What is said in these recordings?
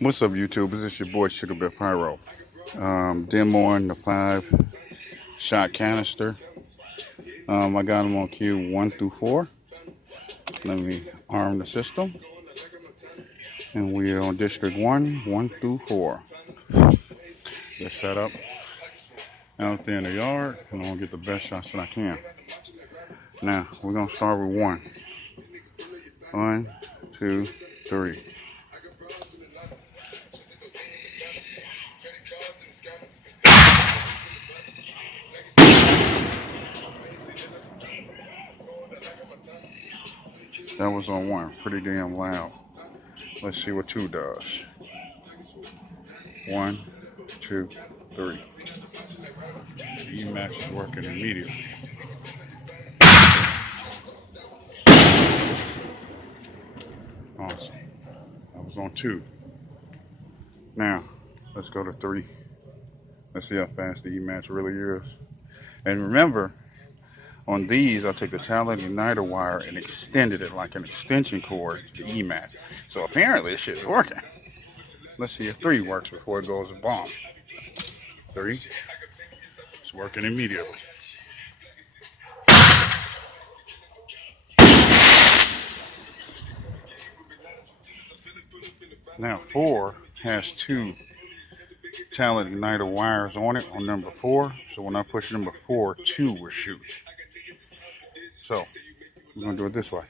What's up, YouTube? This is your boy Sugar Bear Pyro. Demoing the 5-shot canister. I got them on cue 1 through 4. Let me arm the system. And we're on District 1, 1 through 4. Let's set up out there in the yard, and I'm going to get the best shots that I can. Now, we're going to start with 1. 1, 2, 3. That was on 1. Pretty damn loud. Let's see what 2 does. 1, 2, 3. EMAX is working immediately. Awesome. That was on 2. Now, let's go to 3. Let's see how fast the E-match really is. And remember, on these, I take the talent igniter wire and extended it like an extension cord to E-match. So apparently this shit is working. Let's see if 3 works before it goes to bomb. 3. It's working immediately. Now 4 has 2 talent igniter wires on it on number 4. So when I push number 4, 2 will shoot. So we're gonna do it this way.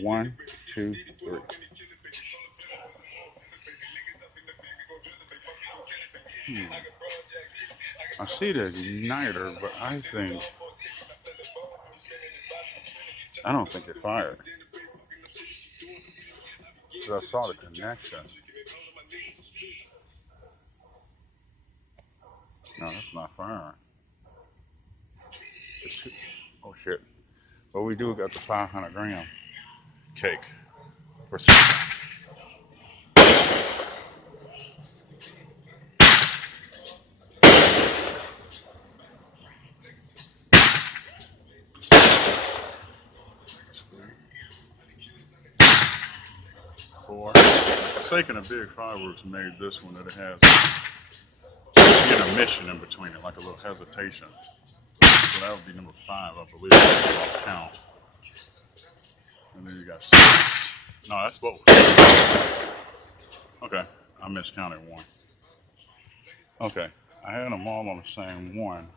1, 2, 3. I see the igniter, but I don't think it fired. Because I saw the connection. No, that's not firing. Oh shit. But we do got the 500 gram cake for 4. Forsaken of Big Fireworks made this one that it has intermission in between it, like a little hesitation. So that would be number 5, I believe. I lost count. And then you got 6. No, that's both. Okay, I miscounted 1. Okay, I had them all on the same 1,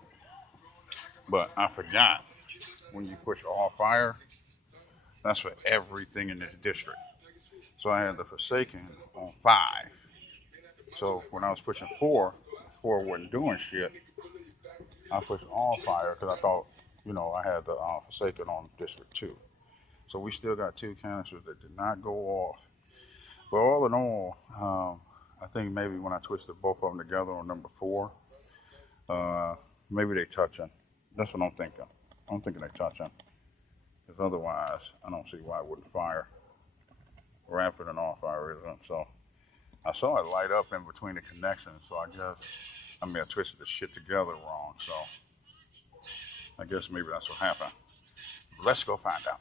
but I forgot when you push all fire, that's for everything in this district. So I had the Forsaken on 5. So when I was pushing 4, 4 wasn't doing shit. I pushed all fire because I thought, I had the Forsaken on District 2. So we still got 2 canisters that did not go off. But all in all, I think maybe when I twisted both of them together on number 4, maybe they touching. That's what I'm thinking. I'm thinking they touching. Because otherwise, I don't see why it wouldn't fire. Rapid and all fire isn't. So I saw it light up in between the connections. So I twisted the shit together wrong. So I guess maybe that's what happened. Let's go find out.